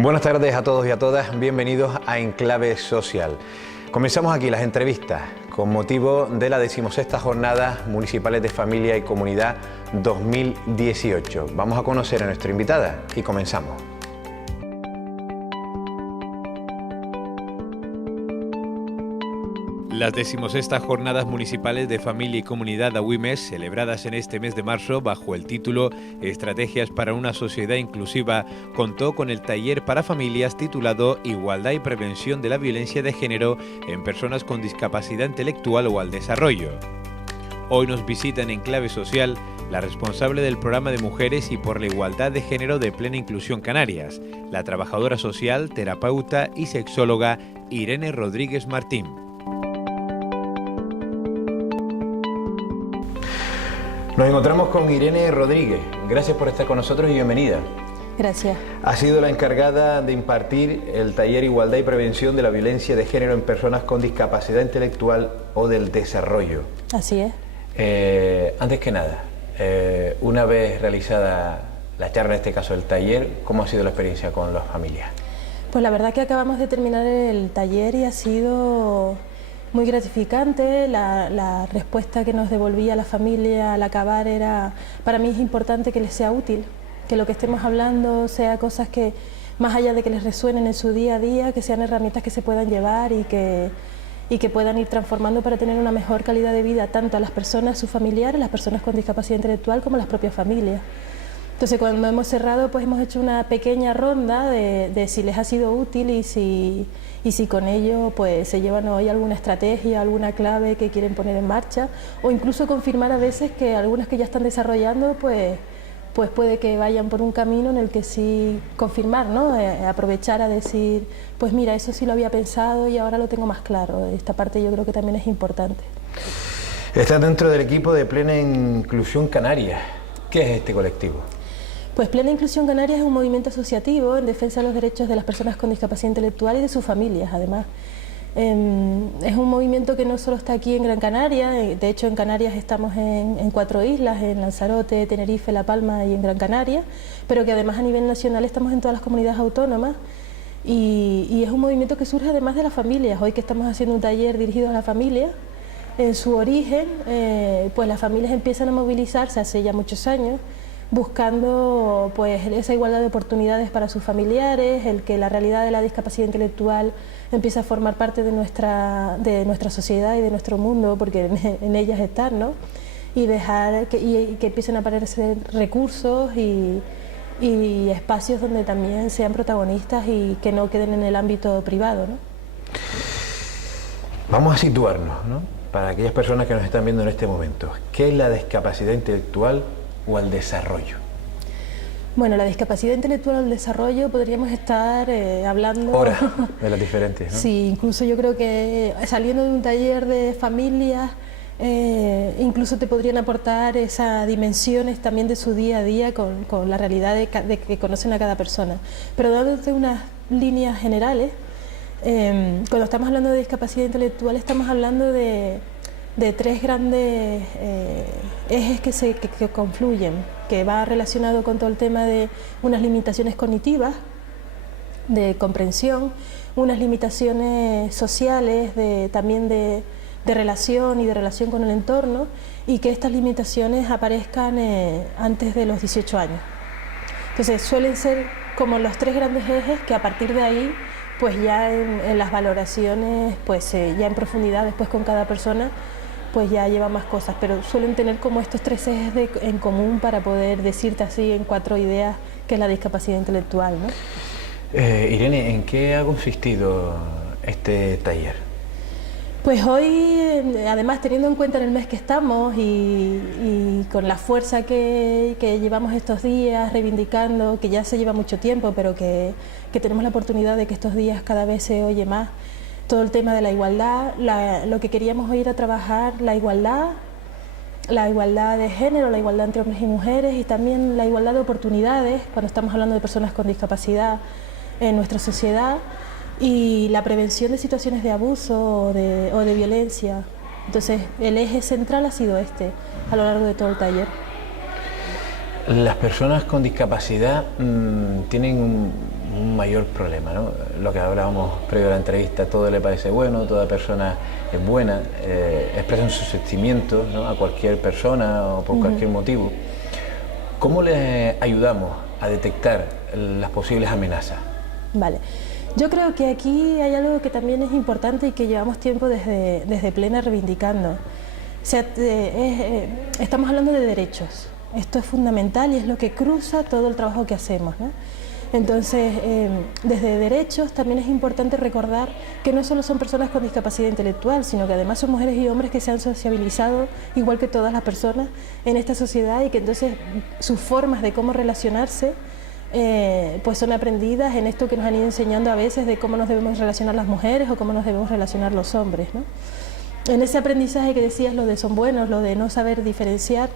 Buenas tardes a todos y a todas, bienvenidos a Enclave Social. Comenzamos aquí las entrevistas con motivo de la 16ª Jornadas Municipales de Familia y Comunidad 2018. Vamos a conocer a nuestra invitada y comenzamos. Las 16ª Jornadas Municipales de Familia y Comunidad AWIMES, celebradas en este mes de marzo bajo el título Estrategias para una sociedad inclusiva, contó con el taller para familias titulado Igualdad y Prevención de la Violencia de Género en Personas con Discapacidad Intelectual o al Desarrollo. Hoy nos visita en Enclave Social la responsable del programa de Mujeres y por la Igualdad de Género de Plena Inclusión Canarias, la trabajadora social, terapeuta y sexóloga Irene Rodríguez Martín. Nos encontramos con Irene Rodríguez. Gracias por estar con nosotros y bienvenida. Gracias. Ha sido la encargada de impartir el taller Igualdad y Prevención de la Violencia de Género en Personas con Discapacidad Intelectual o del Desarrollo. Así es. Antes que nada, una vez realizada la charla, en este caso el taller, ¿cómo ha sido la experiencia con las familias? Pues la verdad que acabamos de terminar el taller y ha sido muy gratificante. La respuesta que nos devolvía la familia al acabar era, para mí es importante que les sea útil, que lo que estemos hablando sea cosas que, más allá de que les resuenen en su día a día, que sean herramientas que se puedan llevar y que puedan ir transformando para tener una mejor calidad de vida, tanto a las personas, sus familiares, las personas con discapacidad intelectual, como a las propias familias. Entonces, cuando hemos cerrado, pues hemos hecho una pequeña ronda de si les ha sido útil y si con ello pues se llevan hoy alguna estrategia, alguna clave que quieren poner en marcha, o incluso confirmar a veces que algunas que ya están desarrollando pues puede que vayan por un camino en el que sí confirmar, ¿no? Aprovechar a decir, pues mira, eso sí lo había pensado y ahora lo tengo más claro. Esta parte yo creo que también es importante. Estás dentro del equipo de Plena Inclusión Canarias. ¿Qué es este colectivo? Pues Plena Inclusión Canarias es un movimiento asociativo en defensa de los derechos de las personas con discapacidad intelectual y de sus familias, además. Es un movimiento que no solo está aquí en Gran Canaria, de hecho en Canarias estamos en 4 islas, en Lanzarote, Tenerife, La Palma y en Gran Canaria, pero que además a nivel nacional estamos en todas las comunidades autónomas y es un movimiento que surge además de las familias. Hoy que estamos haciendo un taller dirigido a la familia, en su origen, pues las familias empiezan a movilizarse hace ya muchos años, buscando pues esa igualdad de oportunidades para sus familiares, el que la realidad de la discapacidad intelectual empiece a formar parte de nuestra sociedad y de nuestro mundo, porque en ellas están, ¿no? Y dejar que empiecen a aparecer recursos y espacios donde también sean protagonistas y que no queden en el ámbito privado, ¿no? Vamos a situarnos, ¿no? Para aquellas personas que nos están viendo en este momento, ¿qué es la discapacidad intelectual o al desarrollo? Bueno, la discapacidad intelectual o el desarrollo podríamos estar hablando horas de las diferentes, ¿no? Sí, incluso yo creo que saliendo de un taller de familias, incluso te podrían aportar esas dimensiones también de su día a día con la realidad de que conocen a cada persona. Pero dándote unas líneas generales, cuando estamos hablando de discapacidad intelectual estamos hablando de 3 grandes ejes que confluyen, que va relacionado con todo el tema de unas limitaciones cognitivas, de comprensión, unas limitaciones sociales, también de relación y de relación con el entorno, y que estas limitaciones aparezcan antes de los 18 años. Entonces suelen ser como los 3 grandes ejes que a partir de ahí, pues ya en las valoraciones, pues ya en profundidad después con cada persona, pues ya lleva más cosas, pero suelen tener como estos 3 ejes en común para poder decirte así en 4 ideas qué es la discapacidad intelectual, ¿no? Irene, ¿en qué ha consistido este taller? Pues hoy, además teniendo en cuenta en el mes que estamos y con la fuerza que llevamos estos días reivindicando, que ya se lleva mucho tiempo, pero que tenemos la oportunidad de que estos días cada vez se oye más, todo el tema de la igualdad, lo que queríamos hoy era trabajar la igualdad de género, la igualdad entre hombres y mujeres y también la igualdad de oportunidades cuando estamos hablando de personas con discapacidad en nuestra sociedad y la prevención de situaciones de abuso o de violencia. Entonces el eje central ha sido este a lo largo de todo el taller. Las personas con discapacidad tienen un mayor problema, ¿no? Lo que hablábamos previo a la entrevista, todo le parece bueno, toda persona es buena, expresan sus sentimientos, ¿no?, a cualquier persona o por cualquier motivo. ¿Cómo les ayudamos a detectar las posibles amenazas? Vale. Yo creo que aquí hay algo que también es importante y que llevamos tiempo desde Plena reivindicando. O sea, estamos hablando de derechos. Esto es fundamental y es lo que cruza todo el trabajo que hacemos, ¿no? Entonces, desde derechos también es importante recordar que no solo son personas con discapacidad intelectual, sino que además son mujeres y hombres que se han sociabilizado igual que todas las personas en esta sociedad y que entonces sus formas de cómo relacionarse pues son aprendidas en esto que nos han ido enseñando a veces de cómo nos debemos relacionar las mujeres o cómo nos debemos relacionar los hombres, ¿no? En ese aprendizaje que decías, lo de son buenos, lo de no saber diferenciar,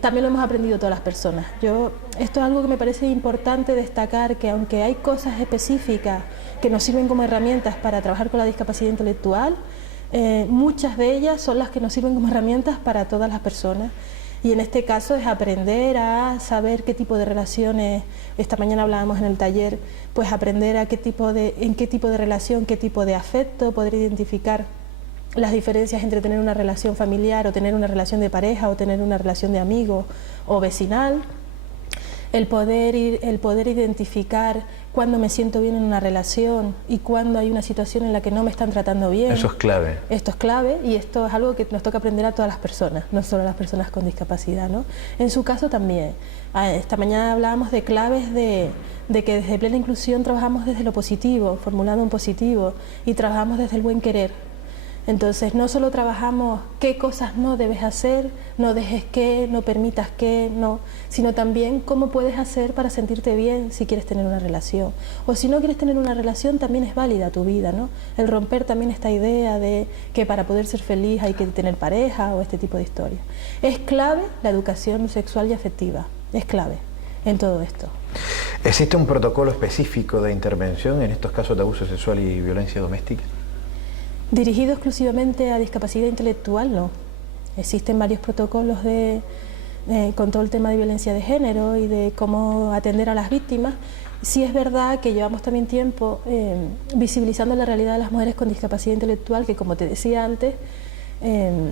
también lo hemos aprendido todas las personas. Esto es algo que me parece importante destacar, que aunque hay cosas específicas que nos sirven como herramientas para trabajar con la discapacidad intelectual, muchas de ellas son las que nos sirven como herramientas para todas las personas. Y en este caso es aprender a saber qué tipo de relaciones, esta mañana hablábamos en el taller, pues aprender a en qué tipo de relación, qué tipo de afecto, poder identificar las diferencias entre tener una relación familiar o tener una relación de pareja o tener una relación de amigo o vecinal, el poder identificar cuándo me siento bien en una relación y cuándo hay una situación en la que no me están tratando bien. Eso es clave. Esto es clave y esto es algo que nos toca aprender a todas las personas, no solo a las personas con discapacidad, ¿no? En su caso también. Esta mañana hablábamos de claves de que desde Plena Inclusión trabajamos desde lo positivo, formulando un positivo, y trabajamos desde el buen querer. Entonces no solo trabajamos qué cosas no debes hacer, no dejes qué, no permitas qué, no, sino también cómo puedes hacer para sentirte bien si quieres tener una relación. O si no quieres tener una relación, también es válida tu vida, ¿no? El romper también esta idea de que para poder ser feliz hay que tener pareja o este tipo de historias. Es clave la educación sexual y afectiva, es clave en todo esto. ¿Existe un protocolo específico de intervención en estos casos de abuso sexual y violencia doméstica? Dirigido exclusivamente a discapacidad intelectual, no. Existen varios protocolos con todo el tema de violencia de género y de cómo atender a las víctimas. Sí es verdad que llevamos también tiempo visibilizando la realidad de las mujeres con discapacidad intelectual, que como te decía antes,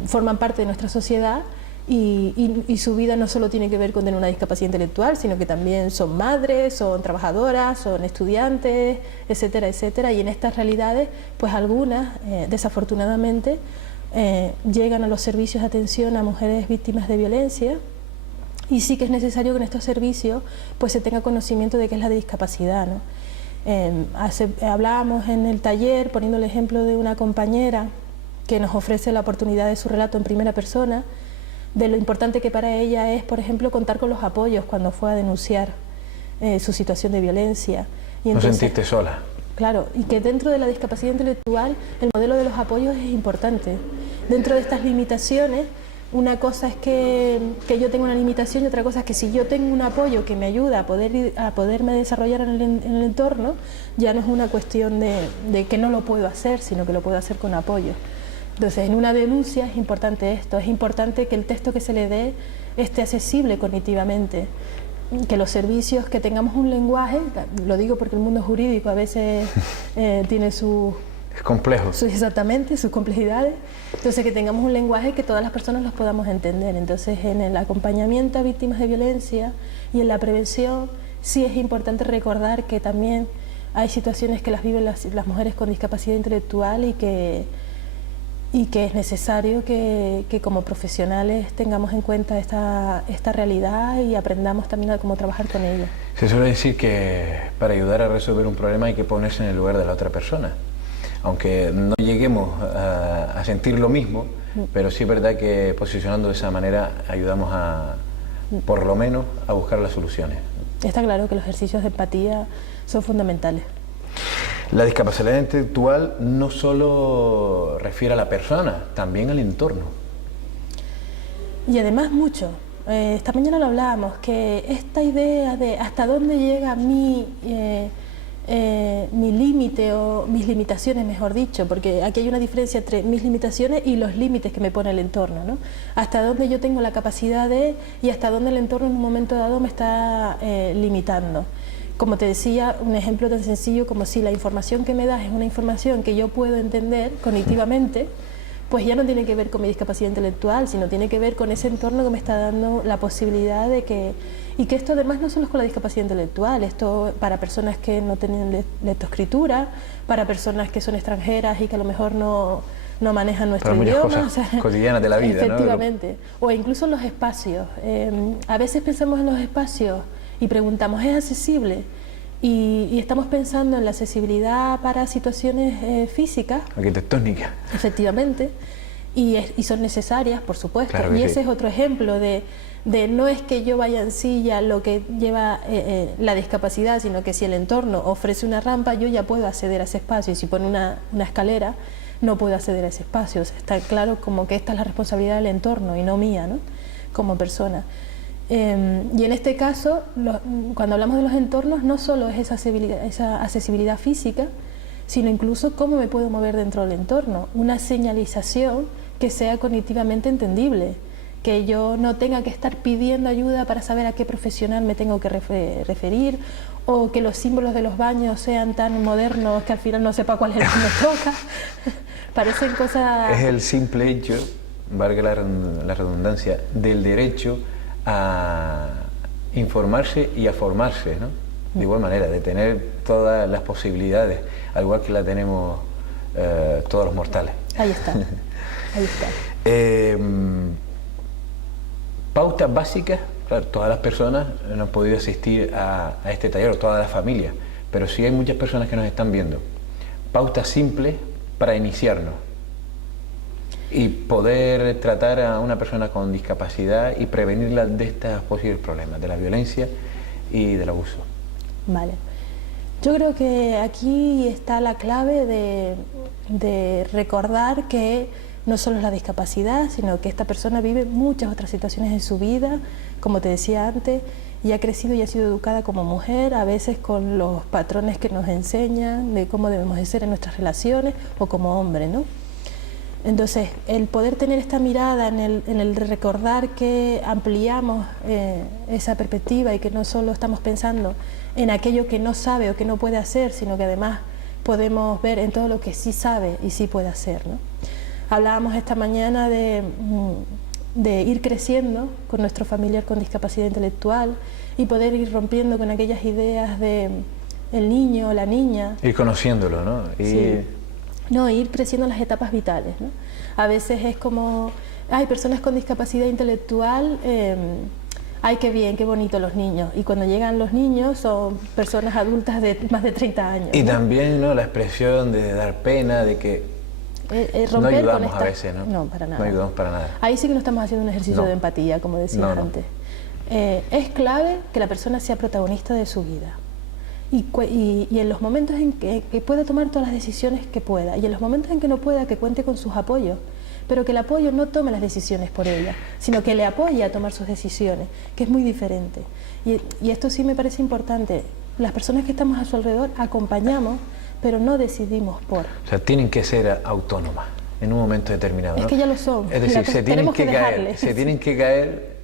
forman parte de nuestra sociedad y su vida no solo tiene que ver con tener una discapacidad intelectual, sino que también son madres, son trabajadoras, son estudiantes, etcétera, etcétera. Y en estas realidades, pues algunas, desafortunadamente, llegan a los servicios de atención a mujeres víctimas de violencia, y sí que es necesario que en estos servicios pues se tenga conocimiento de qué es la discapacidad, ¿no? Hablábamos en el taller, poniendo el ejemplo de una compañera que nos ofrece la oportunidad de su relato en primera persona, de lo importante que para ella es, por ejemplo, contar con los apoyos cuando fue a denunciar su situación de violencia. Y entonces, no sentirte sola. Claro, y que dentro de la discapacidad intelectual el modelo de los apoyos es importante. Dentro de estas limitaciones, una cosa es que yo tengo una limitación y otra cosa es que si yo tengo un apoyo que me ayuda a poderme desarrollar en el entorno, ya no es una cuestión de que no lo puedo hacer, sino que lo puedo hacer con apoyo. Entonces, en una denuncia es importante esto, es importante que el texto que se le dé esté accesible cognitivamente, que los servicios, que tengamos un lenguaje, lo digo porque el mundo jurídico a veces tiene sus... Es complejo. Exactamente, sus complejidades. Entonces, que tengamos un lenguaje que todas las personas los podamos entender. Entonces, en el acompañamiento a víctimas de violencia y en la prevención, sí es importante recordar que también hay situaciones que las viven las mujeres con discapacidad intelectual y que es necesario que como profesionales tengamos en cuenta esta realidad y aprendamos también a cómo trabajar con ella. Se suele decir que para ayudar a resolver un problema hay que ponerse en el lugar de la otra persona. Aunque no lleguemos a sentir lo mismo, pero sí es verdad que posicionando de esa manera ayudamos por lo menos, a buscar las soluciones. Está claro que los ejercicios de empatía son fundamentales. La discapacidad intelectual no solo refiere a la persona, también al entorno. Y además mucho. Esta mañana lo hablábamos, que esta idea de hasta dónde llega mi límite o mis limitaciones, mejor dicho, porque aquí hay una diferencia entre mis limitaciones y los límites que me pone el entorno, ¿no? Hasta dónde yo tengo la capacidad y hasta dónde el entorno en un momento dado me está limitando. como te decía, un ejemplo tan sencillo como si la información que me das es una información que yo puedo entender cognitivamente, pues ya no tiene que ver con mi discapacidad intelectual, sino tiene que ver con ese entorno que me está dando la posibilidad de que... Y que esto además no solo es con la discapacidad intelectual, esto para personas que no tienen lectoescritura, para personas que son extranjeras y que a lo mejor no manejan nuestro idioma. O sea, cotidianas de la vida, efectivamente, ¿no? O incluso en los espacios. A veces pensamos en los espacios y preguntamos, ¿es accesible? Y estamos pensando en la accesibilidad para situaciones físicas. Arquitectónicas. Efectivamente. Y son necesarias, por supuesto. Claro, y ese es otro ejemplo de no es que yo vaya en silla lo que lleva la discapacidad, sino que si el entorno ofrece una rampa, yo ya puedo acceder a ese espacio. Y si pone una escalera, no puedo acceder a ese espacio. O sea, está claro como que esta es la responsabilidad del entorno y no mía, ¿no? Como persona. Y en este caso, cuando hablamos de los entornos, no solo es esa accesibilidad física, sino incluso cómo me puedo mover dentro del entorno. Una señalización que sea cognitivamente entendible, que yo no tenga que estar pidiendo ayuda para saber a qué profesional me tengo que referir, o que los símbolos de los baños sean tan modernos que al final no sepa cuál es el que me toca. Parecen cosas... Es el simple hecho, valga la redundancia, del derecho a informarse y a formarse, ¿no? De igual manera, de tener todas las posibilidades, al igual que la tenemos todos los mortales. Ahí está, ahí está. Pautas básicas, claro, todas las personas no han podido asistir a este taller, o todas las familias, pero sí hay muchas personas que nos están viendo. Pautas simples para iniciarnos y poder tratar a una persona con discapacidad y prevenirla de estos posibles problemas, de la violencia y del abuso. Vale. Yo creo que aquí está la clave de recordar que no solo es la discapacidad, sino que esta persona vive muchas otras situaciones en su vida, como te decía antes, y ha crecido y ha sido educada como mujer, a veces con los patrones que nos enseñan de cómo debemos de ser en nuestras relaciones, o como hombre, ¿no? Entonces, el poder tener esta mirada en el recordar que ampliamos esa perspectiva y que no solo estamos pensando en aquello que no sabe o que no puede hacer, sino que además podemos ver en todo lo que sí sabe y sí puede hacer, ¿no? Hablábamos esta mañana de ir creciendo con nuestro familiar con discapacidad intelectual y poder ir rompiendo con aquellas ideas de el niño o la niña. Ir conociéndolo, ¿no? Sí. No, ir creciendo en las etapas vitales, ¿no? A veces es como, hay personas con discapacidad intelectual, ay, qué bien, qué bonito los niños. Y cuando llegan los niños son personas adultas de más de 30 años. Y ¿no? También, ¿no?, la expresión de dar pena, de que no ayudamos a veces, ¿no? No, para nada. No ayudamos para nada. Ahí sí que no estamos haciendo un ejercicio de empatía, como decía antes. Es clave que la persona sea protagonista de su vida. Y en los momentos en que pueda tomar todas las decisiones que pueda, y en los momentos en que no pueda, que cuente con sus apoyos, pero que el apoyo no tome las decisiones por ella, sino que le apoye a tomar sus decisiones, que es muy diferente. Y esto sí me parece importante. Las personas que estamos a su alrededor acompañamos, pero no decidimos por. O sea, tienen que ser autónomas en un momento determinado, ¿no? Es que ya lo son. Es decir, se tienen que caer,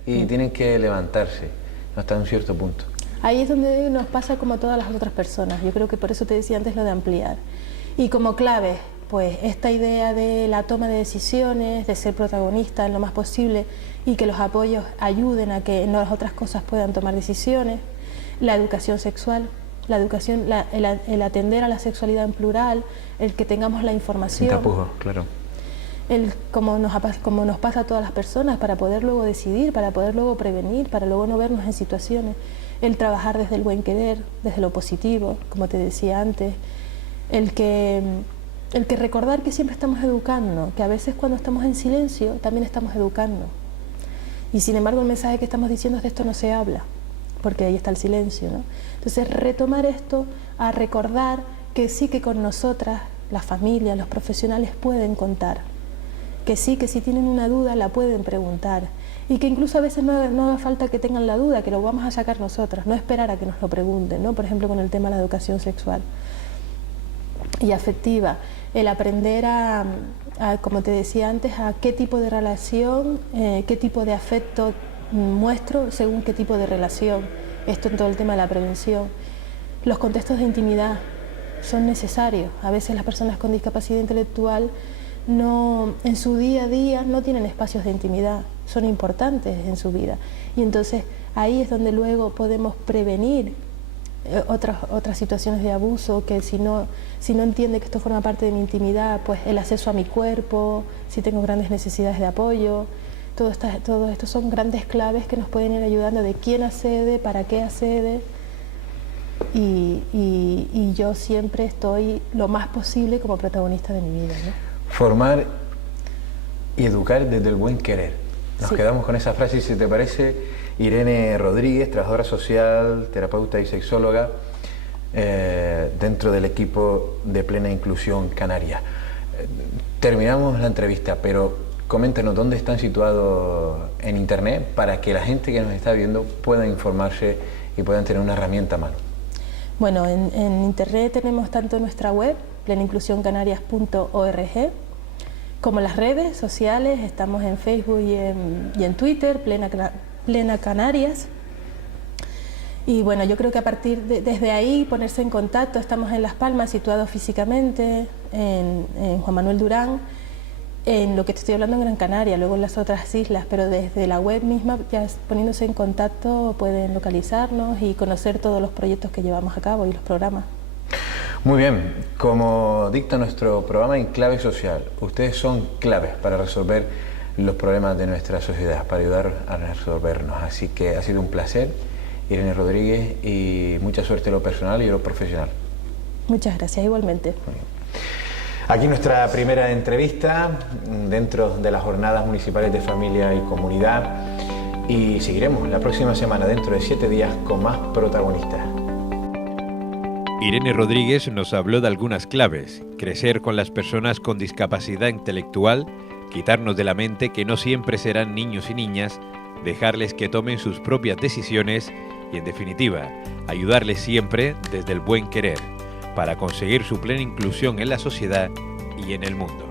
y Sí. tienen que levantarse hasta un cierto punto. Ahí es donde nos pasa como a todas las otras personas. Yo creo que por eso te decía antes lo de ampliar. Y como clave, pues esta idea de la toma de decisiones, de ser protagonista en lo más posible y que los apoyos ayuden a que en las otras cosas puedan tomar decisiones. La educación sexual, la educación, el atender a la sexualidad en plural, el que tengamos la información. Sin tapujos, claro. Como nos pasa a todas las personas, para poder luego decidir, para poder luego prevenir, para luego no vernos en situaciones. El trabajar desde el buen querer, desde lo positivo, como te decía antes. El que recordar que siempre estamos educando, que a veces cuando estamos en silencio también estamos educando. Y sin embargo el mensaje que estamos diciendo es de esto no se habla, porque ahí está el silencio, ¿no? Entonces retomar esto, a recordar que sí, que con nosotras, las familias, los profesionales pueden contar, que sí, que si tienen una duda la pueden preguntar, y que incluso a veces no haga falta que tengan la duda, que lo vamos a sacar nosotras, no esperar a que nos lo pregunten, ¿no? Por ejemplo, con el tema de la educación sexual y afectiva, el aprender a, como te decía antes, a qué tipo de relación, qué tipo de afecto muestro según qué tipo de relación. Esto en todo el tema de la prevención. los contextos de intimidad son necesarios. A veces las personas con discapacidad intelectual en su día a día no tienen espacios de intimidad, son importantes en su vida. Y entonces ahí es donde luego podemos prevenir otras situaciones de abuso, que si no entiende que esto forma parte de mi intimidad, pues el acceso a mi cuerpo, si tengo grandes necesidades de apoyo, todo esto son grandes claves que nos pueden ir ayudando de quién accede, para qué accede. Y yo siempre estoy lo más posible como protagonista de mi vida, ¿no? Formar y educar desde el buen querer. Nos Sí. quedamos con esa frase, si te parece. Irene Rodríguez, trabajadora social, terapeuta y sexóloga, dentro del equipo de Plena Inclusión Canarias. Terminamos la entrevista, pero coméntenos dónde están situados en internet para que la gente que nos está viendo pueda informarse y puedan tener una herramienta a mano. Bueno, en internet tenemos tanto nuestra web, plenainclusioncanarias.org, como las redes sociales. Estamos en Facebook y en Twitter, Plena Canarias. Y bueno, yo creo que desde ahí ponerse en contacto. Estamos en Las Palmas, situados físicamente, en Juan Manuel Durán, en lo que te estoy hablando en Gran Canaria, luego en las otras islas, pero desde la web misma, ya poniéndose en contacto, pueden localizarnos y conocer todos los proyectos que llevamos a cabo y los programas. Muy bien, como dicta nuestro programa En Clave Social, ustedes son claves para resolver los problemas de nuestra sociedad, para ayudar a resolvernos. Así que ha sido un placer, Irene Rodríguez, y mucha suerte en lo personal y en lo profesional. Muchas gracias, igualmente. Aquí nuestra primera entrevista dentro de las Jornadas Municipales de Familia y Comunidad, y seguiremos la próxima semana, dentro de 7 días, con más protagonistas. Irene Rodríguez nos habló de algunas claves: crecer con las personas con discapacidad intelectual, quitarnos de la mente que no siempre serán niños y niñas, dejarles que tomen sus propias decisiones y, en definitiva, ayudarles siempre desde el buen querer, para conseguir su plena inclusión en la sociedad y en el mundo.